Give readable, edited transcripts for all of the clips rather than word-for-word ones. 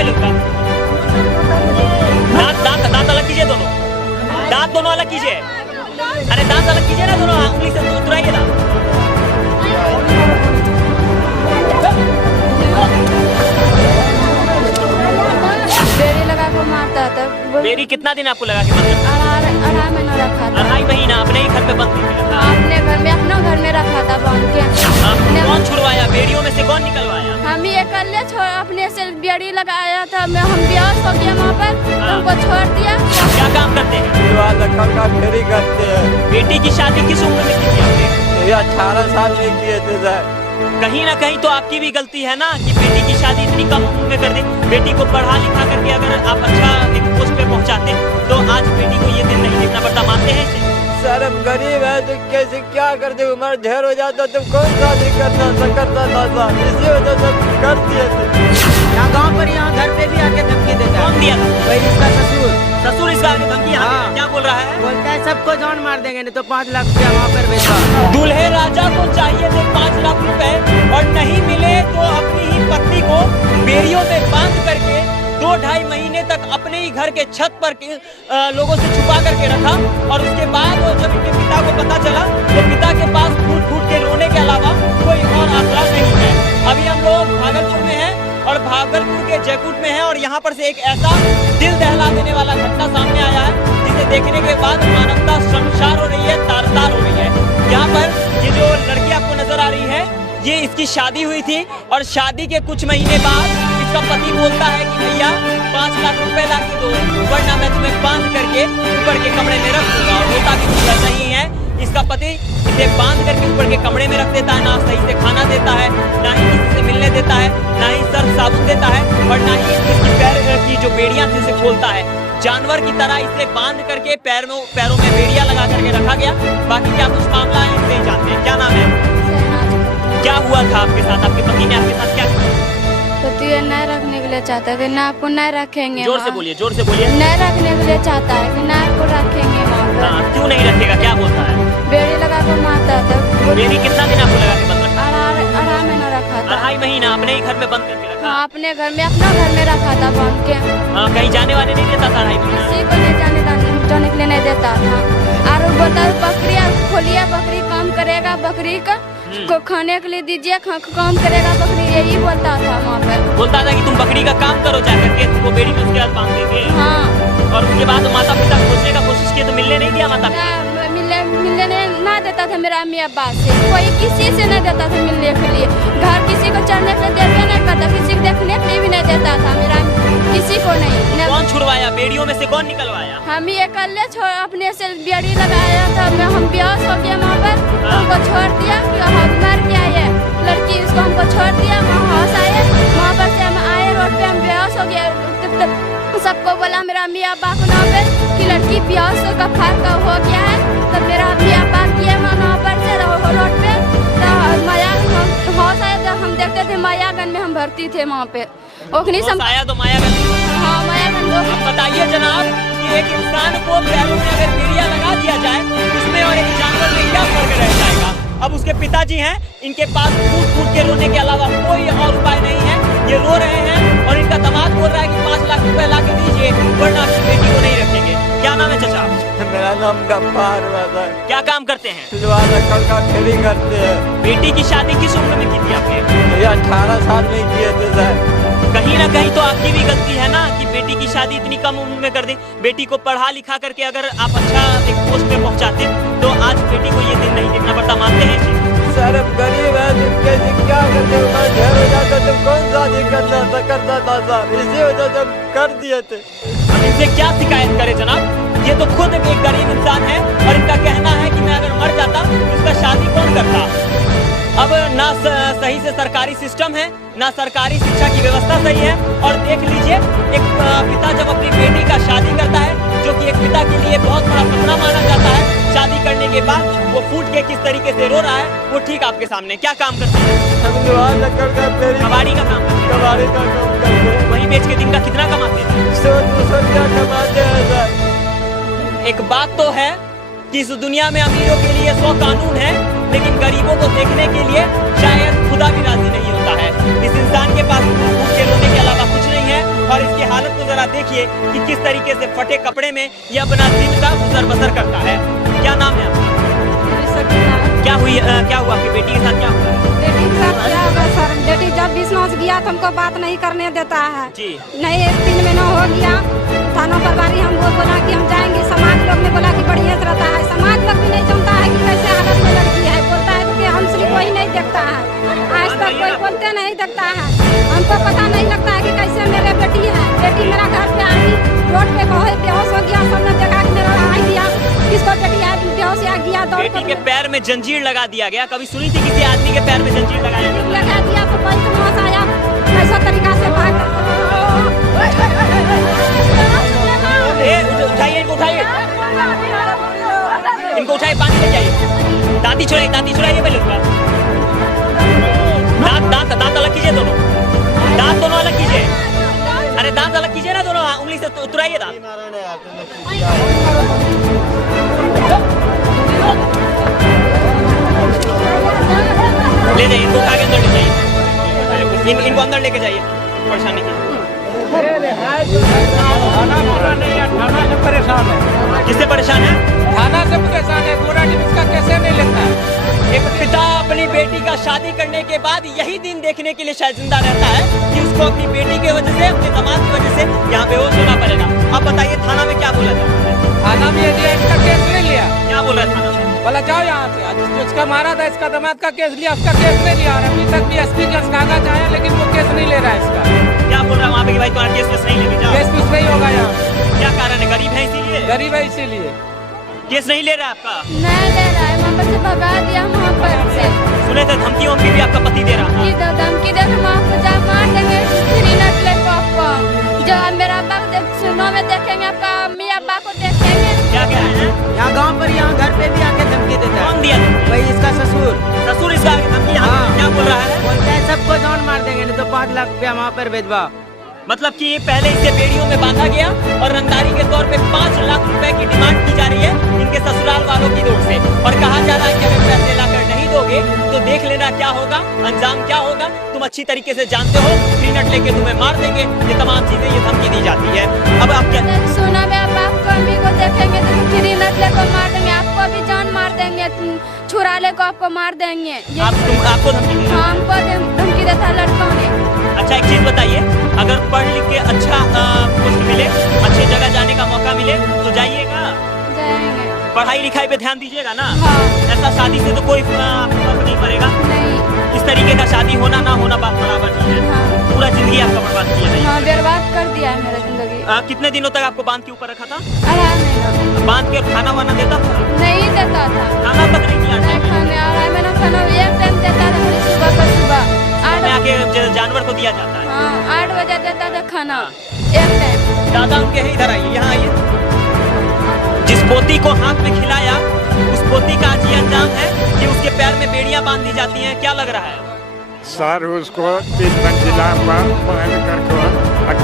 पहले उसका दांत अलग कीजिए, दांत दोनों अलग कीजिए। अरे दांत अलग कीजिए ना, दोनों उंगली से तुराइए ना। बेड़ी लगा के मारता था। बेड़ी कितना दिन आपको लगा के मारता? 2.5 महीना रखा था। 2.5 महीना अपने ही घर पे बंद करके रखा? अपने घर में, अपना घर में रखा था बांध के। कौन छुड़वाया? बेड़ियों में से कौन निकलवाया? हम ही अकेले अपने से बेड़ी लगाया था। हम ब्याह हो गया वहाँ पर, हमको छोड़ दिया। क्या काम करते हैं? फेरी करते हैं। बेटी की शादी किस उम्र में की थी आपने? ये 18 साल में किए थे सर। कहीं ना कहीं तो आपकी भी गलती है ना कि बेटी की शादी इतनी कम उम्र में कर दी। बेटी को पढ़ा लिखा करके अगर आप अच्छा एक पोस्ट पे पहुंचाते तो आज बेटी को ये दिन नहीं देखना पड़ता। मानते हैं इसे? सर हम गरीब है तो कैसे क्या करते, उम्र ढेर हो जाता तो कौन शादी करता था इसी वजह से कर दिए थे। यहाँ गांव पर यहाँ घर पे भी आके धमकी देता है। कौन दिया? वही इसका ससुर इसका आगे धमकी। हाँ। क्या बोल रहा है? बोलता है सबको जान मार देंगे, नहीं तो 5 लाख रुपया वहाँ पर भेजवा। दूल्हे राजा को चाहिए थे 5 लाख रुपए और नहीं मिले तो अपनी ही पत्नी को बेड़ियों में बांध करके 2-2.5 महीने तक अपने ही घर के छत पर लोगों से छुपा करके रखा। और उसके बाद जब इनके पिता को पता चला तो पिता के पास फूट फूट के रोने के अलावा कोई और आसरा नहीं है। अभी हम लोग भागलपुर में हैं और भागलपुर के जयकूट में हैं और यहाँ पर से एक ऐसा दिल दहला देने वाला घटना सामने आया है जिसे देखने के बाद मानवता शर्मसार हो रही है, तार-तार हो रही है। यहाँ पर ये जो लड़की आपको नजर आ रही है, ये इसकी शादी हुई थी और शादी के कुछ महीने बाद इसका पति बोलता है कि भैया 5 लाख रुपए ला के दो वरना मैं तुम्हें बांध करके ऊपर के कमरे में रख दूंगा। और होता भी कुछ ऐसा ही है। इसका पति इसे बांध करके ऊपर के कमरे में रख देता है, ना सही से खाना देता है, ना ही किसी से मिलने देता है, ना ही सर्फ साबुन देता है और ना ही इसकी पैर की जो बेड़ियां थी उसे खोलता है। जानवर की तरह इसे बांध करके पैरों में बेड़ियां लगा करके रखा गया। बाकी क्या कुछ मामला है इसे जानते हैं। क्या नाम है? क्या हुआ था आपके साथ? आपके पति ने आपके साथ क्या किया? पति नहीं रखने के लिए चाहता है कि ना आपको नहीं रखेंगे। जोर से बोलिए, जोर से बोलिए। नहीं रखने के लिए चाहता है कि ना आपको रखेंगे वहाँ पर। क्यों नहीं रखेगा? क्या बोलता है? बेड़ी लगा के मारता था। बेड़ी कितना दिन आपको लगा के बंद रखा? 2.5 महीना रखा था। 2.5 महीना अपने ही घर में बंद करके रखा? हाँ, अपने घर में, अपना घर में रखा था बांध के। कहीं जाने वाले नहीं देता था? 2.5 महीना किसी को नहीं जाने के लिए नहीं देता था। और बोलता बकरी खोलिए, बकरी काम करेगा, बकरी को खाने के लिए दीजिए, काम करेगा बकरी, यही बोलता था वहाँ पर। बोलता था कि तुम बकरी का काम करो जाकर के, तुमको बेड़ी में उसके बाद बांध देंगे। हाँ। और उसके बाद माता पिता खोजने का कोशिश किए तो मिलने नहीं दिया माता पिता? मिलने ना देता था मेरा अम्मी अब्बा से, कोई किसी से नहीं देता था मिलने के लिए। घर किसी को चढ़ने के लिए देते नहीं करता, किसी को देखने के लिए भी नहीं देता था मेरा, किसी को नहीं। कौन छुड़वाया? बेड़ियों में से कौन निकलवाया? हम ही अकेले अपने से बेड़ी लगाया था। हम ब्याह हो गया वहाँ पर, हमको छोड़ दिया कि हम मर गया ये लड़की, इसको हमको छोड़ दिया। वहाँ आए, वहाँ पर से हम आए रोड पे, हम ब्याह हो गया। सबको बोला मेरा अम्मी अब्बा को वहाँ पे कि लड़की ब्याह का फर्क हो गया है। तो मेरा अम्मी अब्बा किए वहाँ पर से रोड पे माया हाउस आया था, हम देखते थे मायागंज में हम भर्ती थे वहाँ पे। आया तो मायागंज? हाँ, मायागंज। अब बताइए जनाब कि एक इंसान को पैरों में अगर बेड़ियां लगा दिया जाए उसमें और एक जानवर में क्या फर्क रह जाएगा? अब उसके पिताजी हैं, इनके पास फूट फूट के रोने के अलावा कोई और उपाय नहीं है। ये रो रहे हैं और इनका दामाद बोल रहा है कि 5 लाख रुपए ला के दीजिए वरना आपकी बेटी को नहीं रखेंगे। क्या नाम है चाचा? मेरा नाम गफ्फार है। क्या काम करते हैं? फेरी करते हैं। बेटी की शादी किस उम्र में की थी आपने? ये 18 साल में किए थे सर। कहीं ना कहीं तो आपकी भी गलती है ना कि बेटी की शादी इतनी कम उम्र में कर दी। बेटी को पढ़ा लिखा करके अगर आप अच्छा एक पोस्ट पे पहुंचाते तो आज बेटी को ये दिन नहीं देखना पड़ता। मानते हैं जी? सर हम गरीब है तो कैसे क्या करते, उम्र ढेर हो जाता तो कौन शादी करता था सर, इसी वजह से कर दिए थे। हम इनसे क्या शिकायत करें जनाब? ये तो खुद एक गरीब इंसान है और इनका कहना है कि मैं अगर मर जाता तो उसका शादी कौन करता। अब ना सही से सरकारी सिस्टम है, ना सरकारी शिक्षा की व्यवस्था सही है। और देख लीजिए एक पिता जब अपनी बेटी का शादी करता है, जो कि एक पिता के लिए बहुत बड़ा सपना माना जाता है, शादी करने के बाद वो फूट के किस तरीके से रो रहा है वो ठीक आपके सामने। क्या काम करते हैं? कबाड़ी का काम करते हैं। वही बेच के दिन का कितना कमाते हैं? 100-200 कमाते हैं सर। एक बात तो है कि इस दुनिया में अमीरों के लिए 100 कानून है, लेकिन गरीबों को देखने के लिए शायद खुदा भी राजी नहीं होता है। इस इंसान के पास फूट के रोने के अलावा कुछ नहीं है और देखिए कि किस तरीके से फटे कपड़े में ये अपना दिन का गुजर बसर करता है। क्या नाम है आपका? क्या हुआ आपकी बेटी के साथ क्या हुआ? बेटी के साथ क्या होगा सर, बेटी जब बिजनेस गया तो हमको बात नहीं करने देता है जी। नहीं, 1 महीना हो गया, थाना प्रभारी हमको बोला कि हम जाएंगे, समाज लोग ने बोला कि बढ़िया से रहता है, समाज लोग भी नहीं जानता है कि कैसे हालत में लड़की है, बोलता है कि हम सिर्फ कोई नहीं देखता है, आज तक कोई बोलते नहीं देखता है, हमको पता नहीं लगता है कि कैसे मेरे बेटी है। बेटी मेरा घर पे आई, रोड पे बेहोश हो गया, सबने देखा कि मेरा आई दिया किसको बेटी है, बेहोश आ गया। बेटी के पैर में जंजीर लगा दिया गया, कभी सुनी थी किसी आदमी के पैर में जंजीर लगाया गया? लगा दिया तो कोई तो मौत आया, कैसा तरीका से भाग उठाइए इनको, उठाइए इनको, उठाइए पानी ले जाइए। दांती छुड़ाइए पहले उनका। दांत अलग कीजिए, दांत दोनों अलग कीजिए। अरे दांत अलग कीजिए ना, दोनों उंगली से तुराइए दांत। ले जाइए इनको, उठा के अंदर ले जाइए, इनको अंदर लेके जाइए, परेशानी की। थाना से परेशान है। किससे परेशान है? थाना से परेशान है, पूरा टीम इसका कैसे नहीं लेता है। एक पिता अपनी बेटी का शादी करने के बाद यही दिन देखने के लिए शायद जिंदा रहता है कि उसको अपनी बेटी की वजह से, अपने दामाद की वजह से यहाँ बेहोश होना पड़ेगा। अब बताइए थाना में क्या बोला जाए? थाना में यदि इसका केस नहीं लिया, क्या बोला है थाना में? बोला जाओ यहाँ से, जिसका मारा था इसका दामाद का केस लिया, उसका केस नहीं लिया, और अभी तक भी एसपी के कागज आया लेकिन वो केस नहीं ले रहा है इसका। क्या बोल रहा है वहाँ पे कि भाई तुम्हारा केस नहीं लेके जाओ? केस कुछ नहीं होगा यहाँ, क्या कारण है? गरीब है इसीलिए? गरीब है इसीलिए केस नहीं ले रहा है आपका? नहीं ले रहा है, वहाँ पर से भगा दिया, वहाँ पर से सुने थे धमकी वमकी भी आपका पति दे रहा था? ये तो धमकी दे के आपको जा मार देंगे, 3 मिनट ले को आपको, जो मेरा अब्बा को सुनो में देखेंगे, आपका अम्मी अब्बा को देखेंगे। क्या क्या है? यहाँ गांव पर, यहाँ घर पे भी आके धमकी देता कौन है। दिया धमकी? वही इसका ससुर ससुर इसका आके धमकी यहाँ हाँ। क्या बोल रहा है? बोलता है सबको जान मार देंगे, नहीं तो 5 लाख रुपया वहाँ पर भेजवा। मतलब कि पहले इसे बेड़ियों में बांधा गया और रंगदारी के तौर पे 5 लाख रुपए की डिमांड की जा रही है इनके ससुराल वालों की ओर से, और कहा जा रहा है कि अगर पैसे लाकर नहीं दोगे तो देख लेना क्या होगा, अंजाम क्या होगा, तुम अच्छी तरीके से जानते हो, 3 मिनट लेके तुम्हें मार देंगे। ये तमाम चीजें, ये धमकी दी जाती है। अब आप क्या सुना में अब आपको अम्मी को देखेंगे तो 3 मिनट ले को मार देंगे, आपको भी जान मार देंगे, छुरा ले को आपको मार देंगे। आपको धमकी दी? हाँ, हमको धमकी देता है लड़कों ने। अच्छा एक चीज बताइए, अगर पढ़ लिख के अच्छा पोस्ट मिले, अच्छी जगह जाने का मौका मिले तो जाइएगा? जाएंगे। पढ़ाई लिखाई पे ध्यान दीजिएगा ना? हाँ। ऐसा शादी से तो कोई आपको फर्क नहीं पड़ेगा? नहीं। इस तरीके का शादी होना ना होना बात बराबर नहीं है। हाँ। पूरा जिंदगी आपका बर्बाद किया नहीं। हाँ, बर्बाद कर दिया है मेरा जिंदगी। कितने दिनों तक आपको बांध के ऊपर रखा था? 2.5 महीना। बांध के खाना वाना देता था? नहीं देता था, खाना तक नहीं दिया? नहीं खाने, 2.5 महीना खाना एक टाइम देता था, खाली सुबह का सुबह 8 में आके जानवर को दिया जाता है? हाँ, 8 बजे देता था खाना एक टाइम। दादा उनके है, इधर आइए, यहाँ आइए। जिस पोती को हाथ में खिलाया उस पोती का आज ये अंजाम है कि उसके पैर में बेड़ियां बांध दी जाती हैं। क्या लग रहा है? सर उसको 3 मंजिला पर पहन कर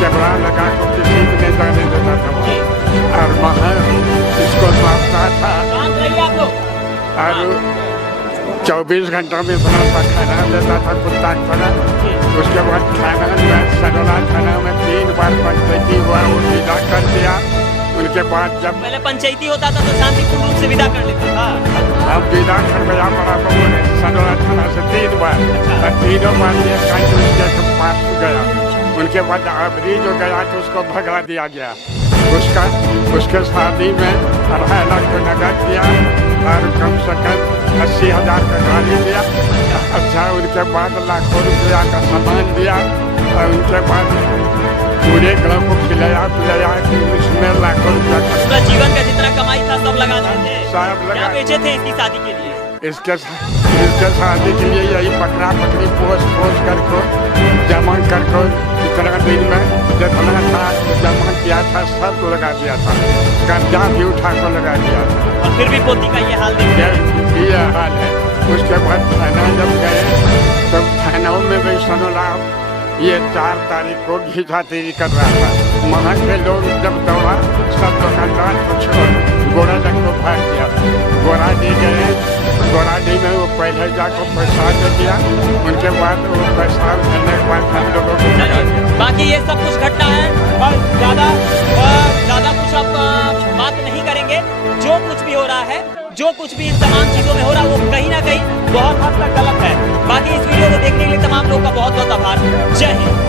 कैमरा लगा कर किसी को नहीं जाने देता था, और वहाँ इसको मारता था, और 24 घंटा में बना सा खाना देता था कुत्ता खाना। उसके बाद खाना में सडोला थाना में 3 बार पंचायती हुआ, वो विदा कर दिया। उनके बाद जब पहले पंचायती होता था तो शांतिपूर्ण रूप से विदा कर लेता था। अब विदा कर गया बराबर ने सडोला थाना से 3 बार, और 3 बार ये कांग्रेस के पास गया। उनके बाद अबरी जो गया तो उसको भगा दिया गया। उसके शादी में 2.5 लाख का नगद दिया और कम से कम 80,000 का गाड़ी दिया। अच्छा, उनके बाद लाखों रुपया का सामान दिया, और उनके बाद पूरे गाँव को खिलाया पिलाया कि उसमें लाखों रुपया का पूरा जीवन का जितना कमाई था सब लगा थे। सब लगा। क्या बेचे थे इसकी शादी के लिए? इसके शादी के लिए यही पकड़ा पकड़ी पोस करको जमा करको इतना दिन में जितना था जमा किया था सब लगा दिया था, कर्जा भी उठा कर लगा दिया था, और फिर भी पोती का ये हाल देखिए। ये हाल है। उसके बाद थाना जब गए तब थानाओं में भी सुनला ये 4 तारीख को घिसातीरी कर रहा था। वहाँ के लोग जब दौड़ा सब दुकानदार को छोड़ गोराडी को भाग गया। गोराडी गए, गोराडी में वो पहले जाकर पैसा दे दिया, उनके बाद वो पैसा देने के बाद हम लोगों को बाकी ये सब कुछ घटना है और ज़्यादा जो कुछ भी इन तमाम चीजों में हो रहा है वो कहीं ना कहीं बहुत हद तक गलत है। बाकी इस वीडियो को देखने के लिए तमाम लोगों का बहुत बहुत आभार। जय हिंद।